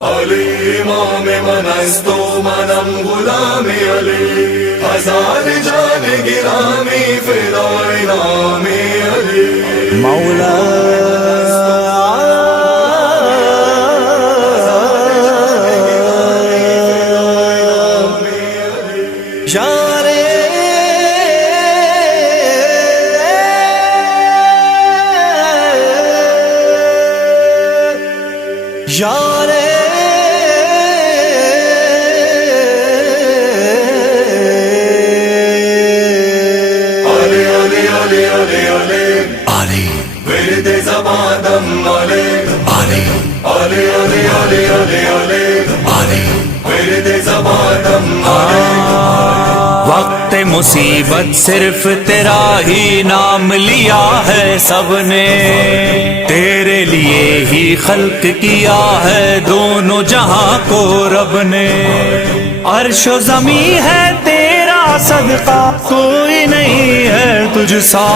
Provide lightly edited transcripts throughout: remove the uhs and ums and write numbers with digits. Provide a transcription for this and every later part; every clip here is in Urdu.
علی امام من است و منم غلام علی، ہزار جان گرامی فدای نام علی. مولا وقت مصیبت صرف تیرا ہی نام لیا ہے سب نے، تیرے لیے ہی خلق کیا ہے دونوں جہاں کو رب نے. عرش و زمین ہے تیرا صدقہ، کوئی نہیں ہے تجھ سا.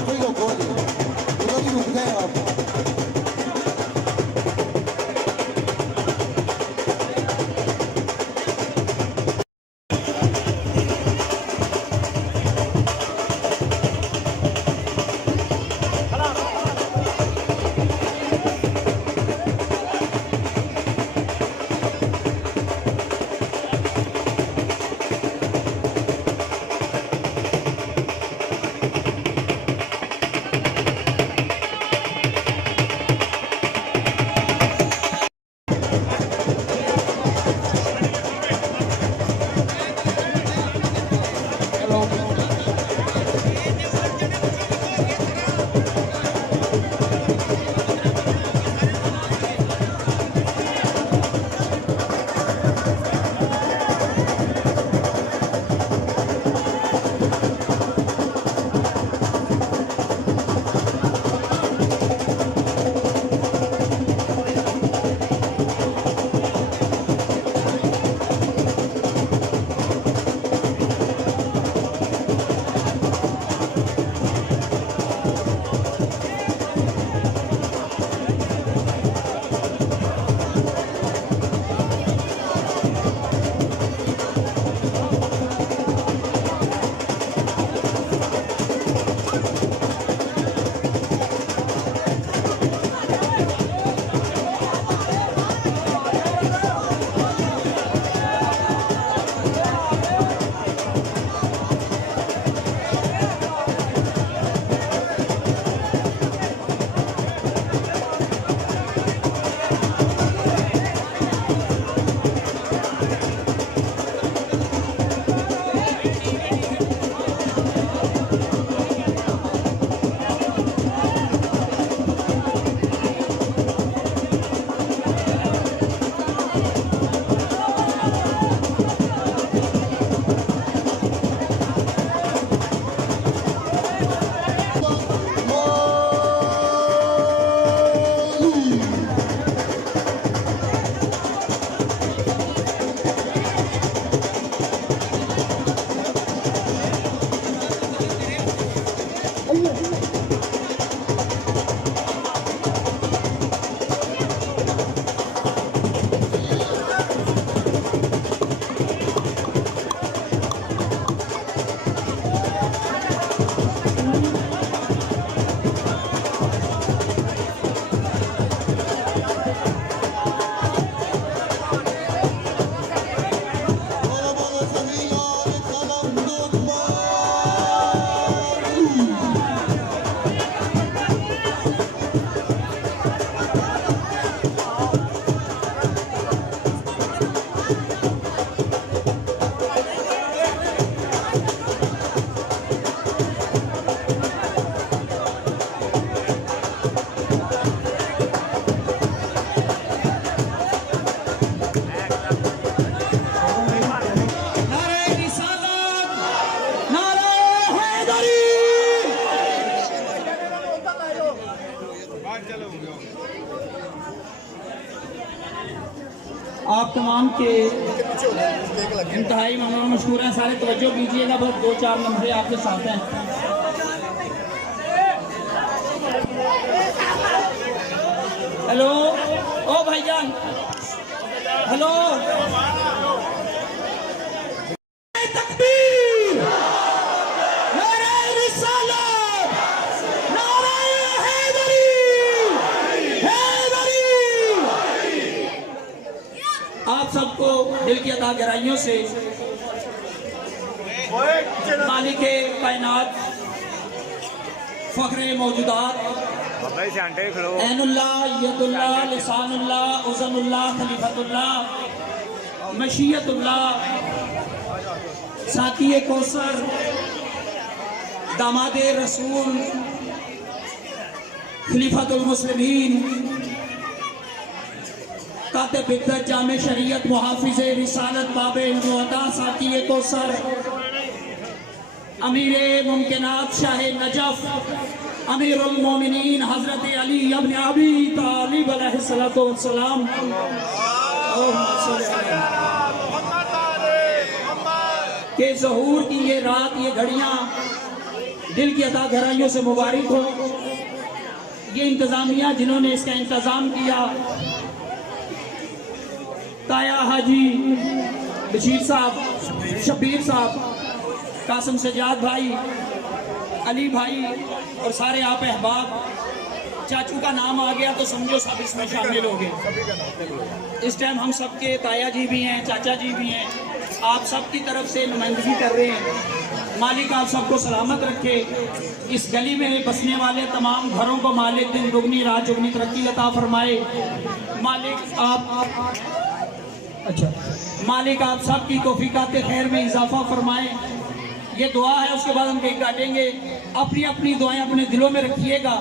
کوئی لوگ ہو جائے ادھر ہی رک گئے آپ آپ تمام کے انتہائی ممنون مشکور ہیں. سارے توجہ کیجئے گا, بس 2-4 لمحے آپ کے ساتھ ہیں. ہیلو او بھائی جان, ہیلو تکبیر, نعرہ رسالت, نعرہ حیدری, حیدری. آپ سب کو دل کی عطا گہرائیوں سے مالک کائنات, فخر موجودات, عین اللہ, ید اللہ, لسان اللہ, اذن اللہ, خلیفۃ اللہ, مشیت اللہ, ساقی کوثر, داماد رسول, خلیفۃ المسلمین, کاتب عدت, جامع شریعت, محافظ رسالت, باب علم و عطا, ساقی کوثر, امیر ممکنات, شاہ نجف, امیر المومنین حضرت علی ابن ابی طالب علیہ السلام. کہ ظہور کی یہ رات, یہ گھڑیاں دل کی عطا گہرائیوں سے مبارک ہو. یہ انتظامیہ جنہوں نے اس کا انتظام کیا، تایا حاجی بشیر صاحب، شبیر صاحب، قاسم سجاد بھائی، علی بھائی اور سارے آپ احباب. چاچو کا نام آ گیا تو سمجھو سب اس میں شامل ہو گئے. اس ٹائم ہم سب کے تایا جی بھی ہیں، چاچا جی بھی ہیں، آپ سب کی طرف سے نمائندگی کر رہے ہیں. مالک آپ سب کو سلامت رکھے. اس گلی میں بسنے والے تمام گھروں کو مالک دن دگنی رات چگنی ترقی عطا فرمائے. مالک آپ سب کی توفیقات خیر میں اضافہ فرمائے. یہ دعا ہے، اس کے بعد ہم کیک کاٹیں گے. اپنی اپنی دعائیں اپنے دلوں میں رکھیے گا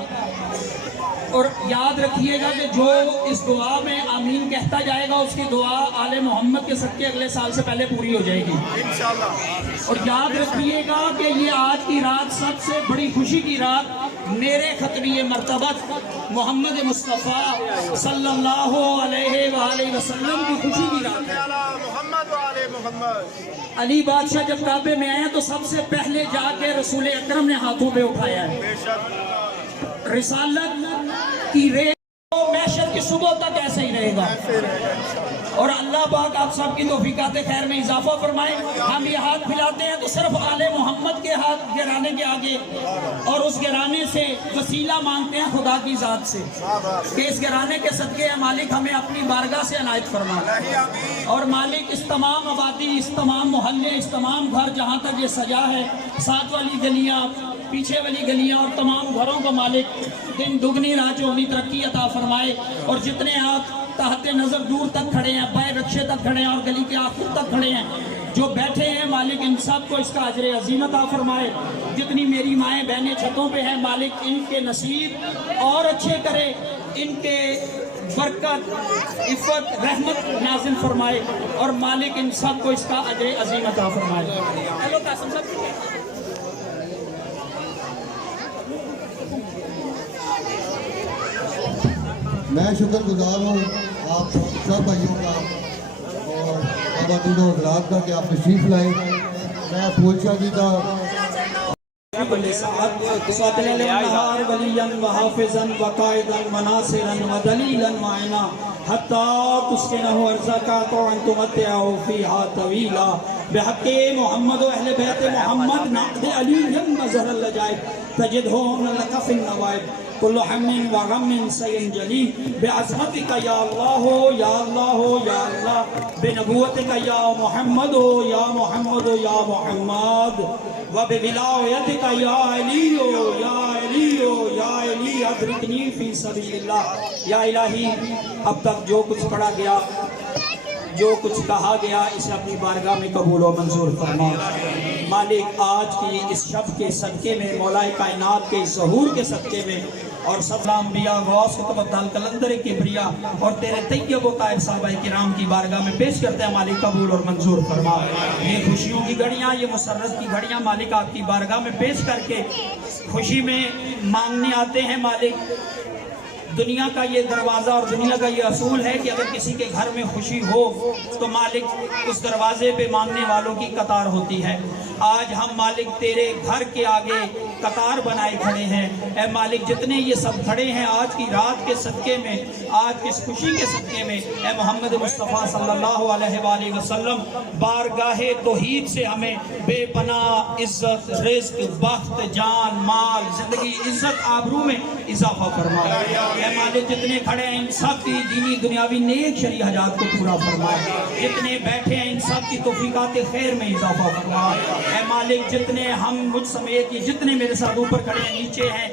اور یاد رکھیے گا کہ جو اس دعا میں آمین کہتا جائے گا اس کی دعا آل محمد کے صدقے اگلے سال سے پہلے پوری ہو جائے گی انشاءاللہ. اور یاد رکھیے گا کہ یہ آج کی رات سب سے بڑی خوشی کی رات میرے ختمی مرتبت محمد مصطفیٰ صلی اللہ علیہ وآلہ وسلم کی خوشی کی رات ہے. علی بادشاہ جب کعبے میں آیا تو سب سے پہلے جا کے رسول اکرم نے ہاتھوں پہ اٹھایا ہے. رسالت کی ریح محشر کی صبح تک ایسے ہی رہے گا. اور اللہ پاک آپ سب کی توفیقات خیر میں اضافہ فرمائے. ہم یہ ہاتھ پھیلاتے ہیں تو صرف آل محمد کے ہاتھ گرانے کے آگے، اور اس گرانے سے وسیلہ مانگتے ہیں خدا کی ذات سے کہ اس گرانے کے صدقے مالک ہمیں اپنی بارگاہ سے عنایت فرما. اور مالک اس تمام آبادی، اس تمام محلے، اس تمام گھر جہاں تک یہ سجا ہے، ساتھ والی گلیاں، پیچھے والی گلیاں اور تمام گھروں کو مالک دن دگنی رات چوگنی ترقی عطا فرمائے. اور جتنے آپ تحت نظر دور تک کھڑے ہیں، بائیں رکشے تک کھڑے ہیں اور گلی کے آخر تک کھڑے ہیں، جو بیٹھے ہیں مالک ان سب کو اس کا اجر عظیم عطا فرمائے. جتنی میری مائیں بہنیں چھتوں پہ ہیں مالک ان کے نصیب اور اچھے کرے، ان کے برکت عفت رحمت نازل فرمائے. اور مالک ان سب کو اس کا اجر عظیم عطا فرمائے. ہیلو قاسم صاحب. میں شکر گزار ہوں آپ سب بھائیوں کا اور خواتین و حضرات کا کہ آپ تشریف لائے. میں پھول شاہ جی کا بحق محمد و اہل بیت محمد نقد علی مظہر اللجائب تجدہون لک فی النوائب کل ہم و غم سینجلی بعظمتک یا اللہ یا اللہ یا اللہ بنبوتک یا محمد یا محمد یا محمد و بولایتک یا علی یا علی یا علی ادرکنی فی سبیل اللہ. یا الہی اب تک جو کچھ پڑھا گیا، جو کچھ کہا گیا، اسے اپنی بارگاہ میں قبول و منظور فرما. مالک آج کی اس شب کے صدقے میں، مولا کائنات کے ظہور کے صدقے میں، اور سب انبیاء غوث و تبدال کلندر کبریا اور تیرے طیب و طاہر صحابہ کرام کی بارگاہ میں پیش کرتے ہیں مالک قبول اور منظور فرما. یہ خوشیوں کی گھڑیاں، یہ مسرت کی گھڑیاں مالک آپ کی بارگاہ میں پیش کر کے خوشی میں مانگنے آتے ہیں. مالک دنیا کا یہ دروازہ اور دنیا کا یہ اصول ہے کہ اگر کسی کے گھر میں خوشی ہو تو مالک اس دروازے پہ مانگنے والوں کی قطار ہوتی ہے. آج ہم مالک تیرے گھر کے آگے قطار بنائے کھڑے ہیں. اے مالک جتنے یہ سب کھڑے ہیں آج کی رات کے صدقے میں، آج کی اس خوشی کے صدقے میں، اے محمد مصطفیٰ صلی اللہ علیہ وآلہ وسلم بارگاہ توحید سے ہمیں بے پناہ عزت، رزق، بخت، جان، مال، زندگی، عزت، آبرو میں اضافہ فرما. اے مالک جتنے کھڑے ہیں ان سب کی دینی دنیاوی نیک شرعی حاجات کو پورا فرمائے. جتنے بیٹھے ہیں ان سب کی توفیقات خیر میں اضافہ فرمائے. اے مالک جتنے ہم مجھ سمیت جتنے میرے ساتھ اوپر کھڑے ہیں، نیچے ہیں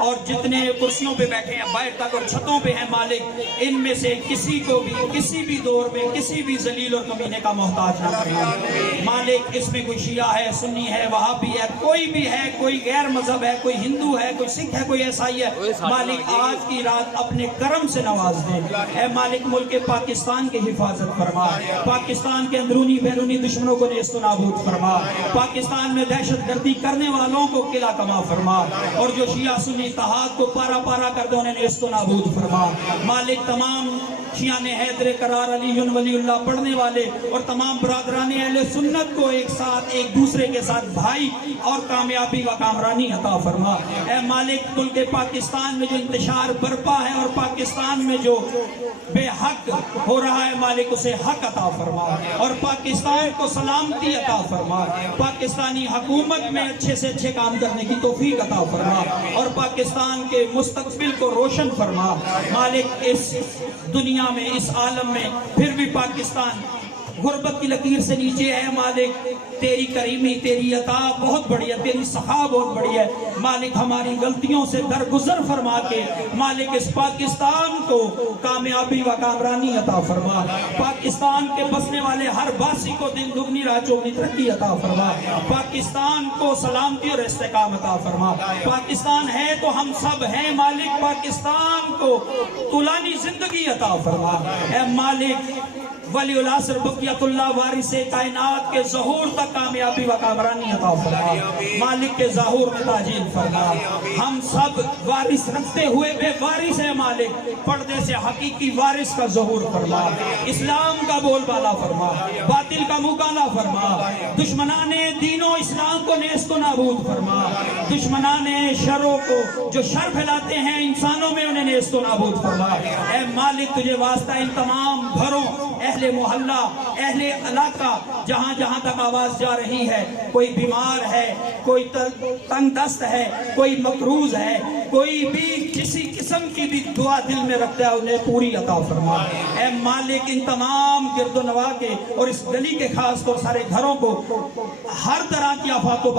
اور جتنے کرسیوں پہ بیٹھے ہیں باہر تک اور چھتوں پہ ہیں مالک، ان میں سے کسی کو بھی کسی بھی دور میں کسی بھی ذلیل اور کمینے کا محتاج نہ کریں. مالک اس میں کوئی شیعہ ہے، سنی ہے، وہابی ہے، کوئی بھی ہے، کوئی غیر مذہب ہے، کوئی ہندو ہے، کوئی سکھ ہے، کوئی عیسائی ہے، مالک آج کی رات اپنے کرم سے نواز دے. اے مالک ملک پاکستان کی حفاظت فرما، پاکستان کے اندرونی بیرونی دشمنوں کو نیست و نابود فرما، پاکستان میں دہشت گردی کرنے والوں کو قلعہ کما فرما، اور جو شیعہ سنی اتحاد کو پارا پارا کر دے انہیں نیست و نابود فرما. مالک تمام شیان حیدر قرار علی ولی اللہ پڑھنے والے اور تمام برادران اہل سنت کو ایک ساتھ ایک دوسرے کے ساتھ بھائی اور کامیابی و کامرانی عطا فرما۔ اے مالک ملک پاکستان میں جو انتشار برپا ہے اور پاکستان میں جو بے حق ہو رہا ہے مالک اسے حق عطا فرما اور پاکستان کو سلامتی عطا فرما، پاکستانی حکومت میں اچھے سے اچھے کام کرنے کی توفیق عطا فرما اور پاکستان کے مستقبل کو روشن فرما۔ مالک اس دنیا میں اس عالم میں پھر بھی پاکستان غربت کی لکیر سے نیچے ہے مالک، تیری کریمی تیری عطا بہت بڑی ہے، تیری سخا بہت بڑی ہے مالک، ہماری غلطیوں سے درگزر فرما کے مالک اس پاکستان کو کامیابی و کامرانی عطا فرما، پاکستان کے بسنے والے ہر باسی کو دن دگنی رات چوگنی ترقی عطا فرما، پاکستان کو سلامتی اور استحکام عطا فرما۔ پاکستان ہے تو ہم سب ہیں مالک، پاکستان کو طولانی زندگی عطا فرما۔ اے مالک ولی العصر بقیت اللہ وارث کائنات کے ظہور تک کامیابی و کامرانی عطا فرما، مالک کے ظہور میں تاجیل فرما۔ ہم سب وارث رکھتے ہوئے بے وارث ہیں مالک، پردے سے حقیقی وارث کا ظہور فرما، اسلام کا بول بالا فرما، باطل کا مقابلہ فرما، دشمنان دین و اسلام کو نیست و نابود فرما، دشمنان شروں کو جو شر پھیلاتے ہیں انسانوں میں انہیں نیست و نابود فرما۔ اے مالک تجھے واسطہ ان تمام گھروں اہل محلہ اہل علاقہ جہاں جہاں تک آواز جا رہی ہے، کوئی بیمار ہے، کوئی تنگ دست ہے، کوئی مقروض ہے، کوئی بھی کسی قسم کی بھی دعا دل میں رکھتا ہے انہیں پوری عطا فرما۔ اے مالک ان تمام گرد و نواح کے اور اس گلی کے خاص طور سارے گھروں کو ہر طرح کی آفات و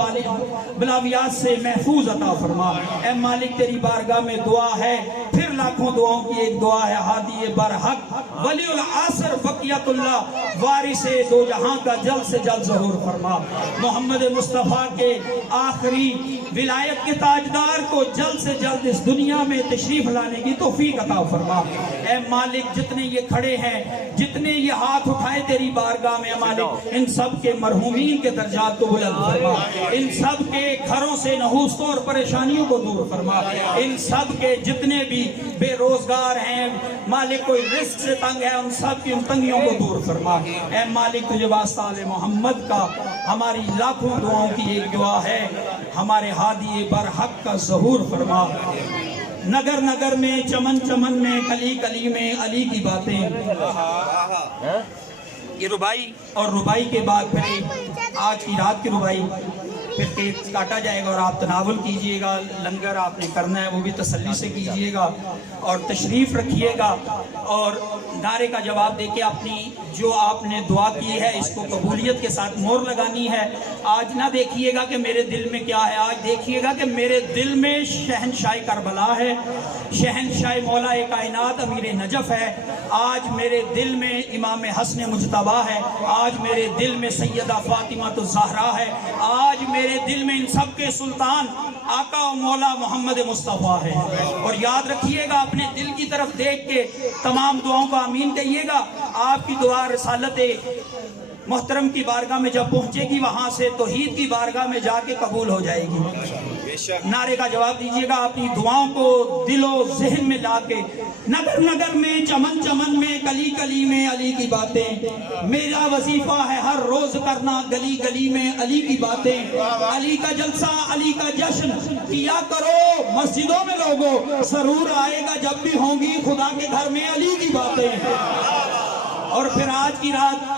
بلاویات سے محفوظ عطا فرما۔ اے مالک تیری بارگاہ میں دعا ہے، پھر لاکھوں دعاؤں کی ایک دعا ہے، ہادی برحق ولی العصر بقیت اللہ وارث دو جہاں کا جلد سے جلد ظہور فرما۔ محمد مصطفیٰ کے آخری ولایت کے تاجدار کو جلد سے جلد اس دنیا میں تشریف لانے کی توفیق عطا فرما۔ اے مالک جتنے یہ کھڑے ہیں، جتنے یہ ہاتھ اٹھائے تیری بارگاہ میں مالک، ان سب کے مرحومین کے درجات کو بلند فرما، ان سب کے گھروں سے نحوستوں اور پریشانیوں کو دور فرما، ان سب کے جتنے بھی بے روزگار ہیں مالک، کوئی رزق سے تنگ ہے، ان سب کی ان تنگیوں کو دور فرما۔ اے مالک تجھے واسطہ آل محمد کا ہماری لاکھوں دعاؤں کی ایک دعا ہے، ہمارے ہادی برحق کا ظہور فرما۔ نگر نگر میں چمن چمن میں کلی کلی میں علی کی باتیں، یہ ربائی اور ربائی کے بعد پھر آج کی رات کی ربائی، پھر کیک کاٹا جائے گا اور آپ تناول کیجئے گا، لنگر آپ نے کرنا ہے وہ بھی تسلی سے کیجئے گا اور تشریف رکھیے گا اور نعرے کا جواب دے کے اپنی جو آپ نے دعا کی ہے اس کو قبولیت کے ساتھ مور لگانی ہے۔ آج نہ دیکھیے گا کہ میرے دل میں کیا ہے، آج دیکھیے گا کہ میرے دل میں شہنشاہ کربلا ہے، شہنشاہ مولا کائنات امیر نجف ہے، آج میرے دل میں امام حسن مجتبی ہے، آج میرے دل میں سیدہ فاطمہ الزہرا ہے، آج میرے دل میں ان سب کے سلطان آقا و مولا محمد مصطفیٰ ہے۔ اور یاد رکھیے گا اپنے دل کی طرف دیکھ کے تمام دعاؤں کا آمین کہیے گا، آپ کی دعا رسالت محترم کی بارگاہ میں جب پہنچے گی وہاں سے توحید کی بارگاہ میں جا کے قبول ہو جائے گی۔ نعرے کا جواب دیجئے گا اپنی دعاؤں کو دل و ذہن میں لا کے، نگر نگر میں چمن چمن میں کلی کلی میں علی کی باتیں، میرا وظیفہ ہے ہر روز کرنا گلی گلی میں علی کی باتیں، علی کا جلسہ علی کا جشن کیا کرو مسجدوں میں لوگوں، سرور آئے گا جب بھی ہوں گی خدا کے گھر میں علی کی باتیں۔ اور پھر آج کی رات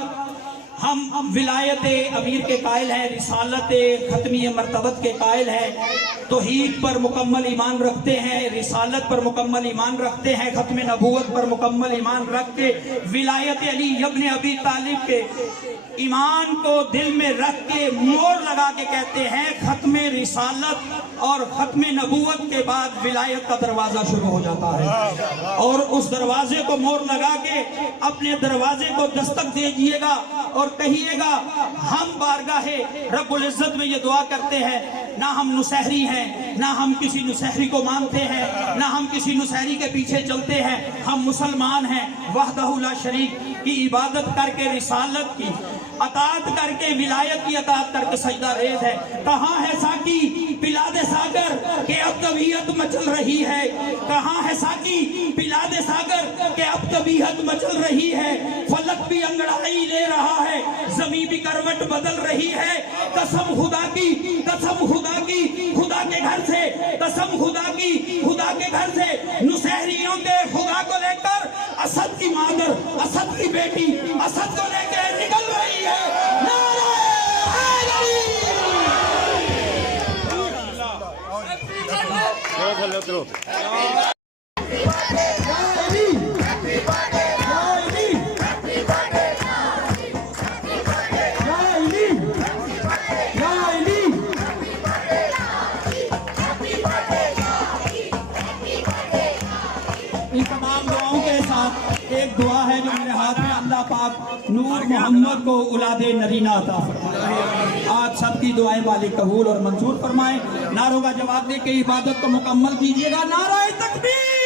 ہم ولایت امیر کے قائل ہیں، رسالت ختمی مرتبت کے قائل ہیں، توحید پر مکمل ایمان رکھتے ہیں، رسالت پر مکمل ایمان رکھتے ہیں، ختم نبوت پر مکمل ایمان رکھ کے ولایت علی ابن ابی طالب کے ایمان کو دل میں رکھ کے مور لگا کے کہتے ہیں ختم رسالت اور ختم نبوت کے بعد ولایت کا دروازہ شروع ہو جاتا ہے، اور اس دروازے کو مور لگا کے اپنے دروازے کو دستک دیجئے گا اور کہیے گا ہم بارگاہ رب العزت میں یہ دعا کرتے ہیں، نہ ہم نسہری ہیں، نہ ہم کسی نسہری کو مانتے ہیں، نہ ہم کسی نسہری کے پیچھے چلتے ہیں، ہم مسلمان ہیں، وحدہ لا شریک کی عبادت کر کے رسالت کی اطاعت کر کے ولایت کی اطاعت کر کے سجدہ ریز ہے. کہاں ہے ساکی بلاد ساگر کہ اب طبیعت مچل رہی ہے؟ کہاں ہے ساکی بلاد ساگر کہ اب طبیعت مچل رہی ہے؟ فلک بھی انگڑائی لے رہا ہے، زمین بھی کروٹ بدل رہی ہے. قسم خدا کی، قسم خدا کی، خدا کے گھر سے، قسم خدا کی، خدا کے گھر سے نصیحریوں کے خدا کو لے کر اسد کی مادر، اسد کی بیٹی اسد کو لے کے نکل رہی ہے. نعرہ حیدری! ان تمام دعاؤں کے ساتھ ایک دعا ہے جو میرے ہاتھ میں، اللہ پاک نور محمد کو اولاد نرینہ عطا فرمائے. آپ سب کی دعائیں مالک قبول اور منظور فرمائیں. نعروں کا جواب دے کے عبادت کو مکمل کیجیے گا. نعرہ تکبیر!